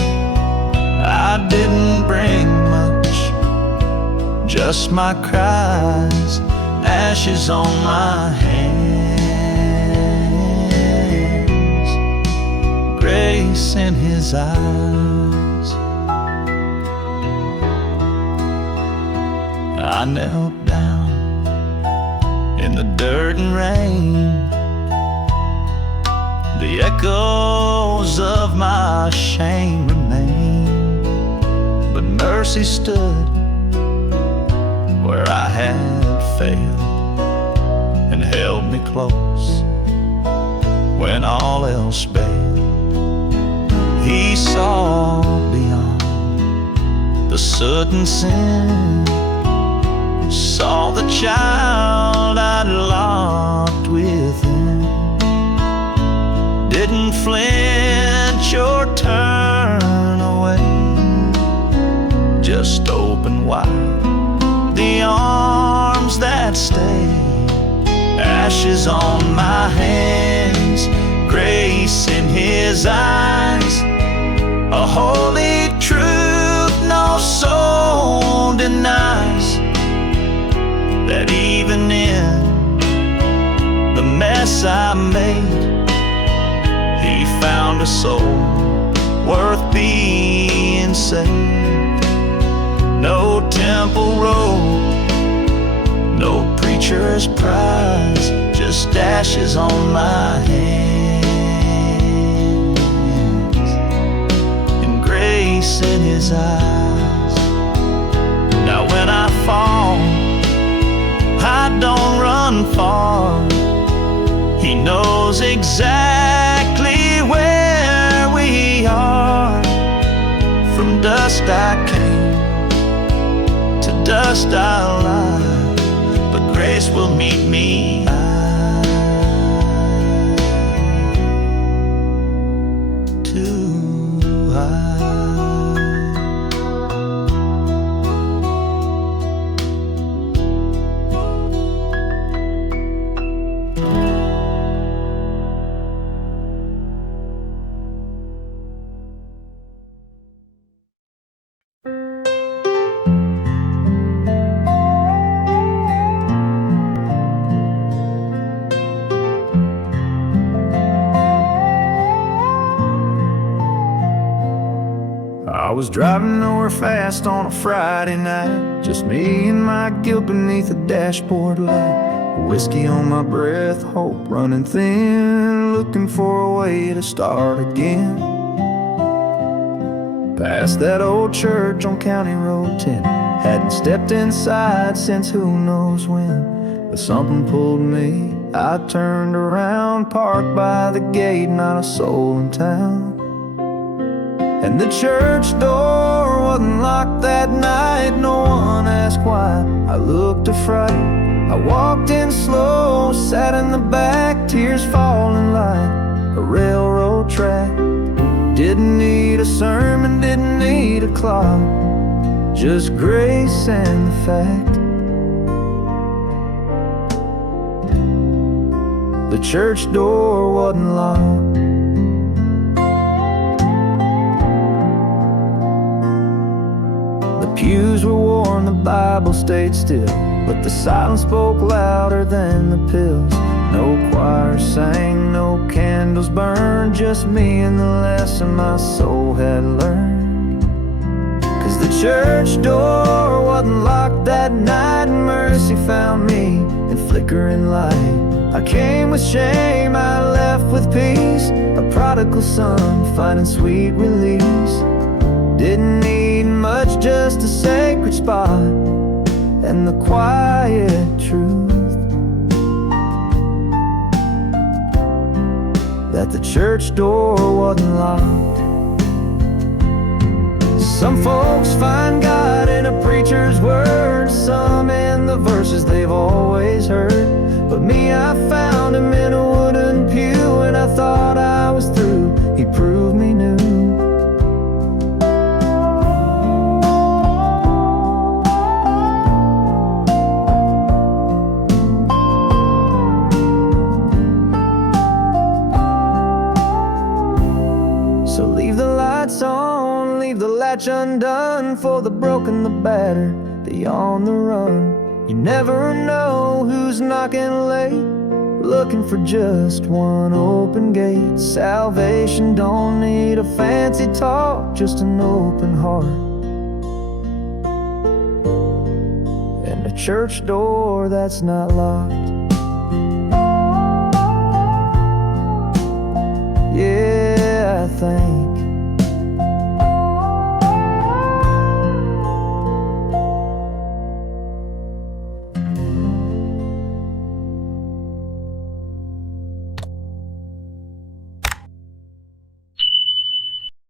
I didn't bring much, just my cries, ashes on my hands, grace in His eyes. I knelt down in the dirt and rain. The echoes of my shame remain, but mercy stood where I had failed and held me close when all else failed. He saw beyond the soot and sin, saw the child I'd locked within. Didn't flinch or turn away, just opened wide the arms that stayed. Ashes on my hands, grace in His eyes. A holy truth no soul denies, that even in the mess I made, He found a soul worth being saved. No temple robe, no preacher's prize, just ashes on my hands and grace in His eyes. Now when I fall, I don't run far. He knows exactly where we are. From dust I came, to dust I'll lie, but grace will meet me too high. I was driving nowhere fast on a Friday night, just me and my guilt beneath the dashboard light. Whiskey on my breath, hope running thin, looking for a way to start again. Past that old church on County Road 10, hadn't stepped inside since who knows when. But something pulled me, I turned around, parked by the gate, not a soul in town. And the church door wasn't locked that night, no one asked why. I looked afraid, I walked in slow, sat in the back, tears falling like a railroad track. Didn't need a sermon, didn't need a clock, just grace and the fact the church door wasn't locked. The Pews were worn, the Bible stayed still, but the silence spoke louder than the pills. No choir sang, no candles burned, just me and the lesson my soul had learned. 'Cause the church door wasn't locked that night, and mercy found me in flickering light. I came with shame, I left with peace, a prodigal son finding sweet release. Didn't need much, just a sacred spot and the quiet truth that the church door wasn't locked. Some folks find God in a preacher's words, some in the verses they've always heard. But me, I found him in a wooden pew, and I thought I was through. He proved me new. So leave the lights on, leave the latch undone, for the broken, the battered, the on the run. You never know who's knocking late, looking for just one open gate. Salvation don't need a fancy talk, just an open heart and a church door that's not locked. Yeah, I think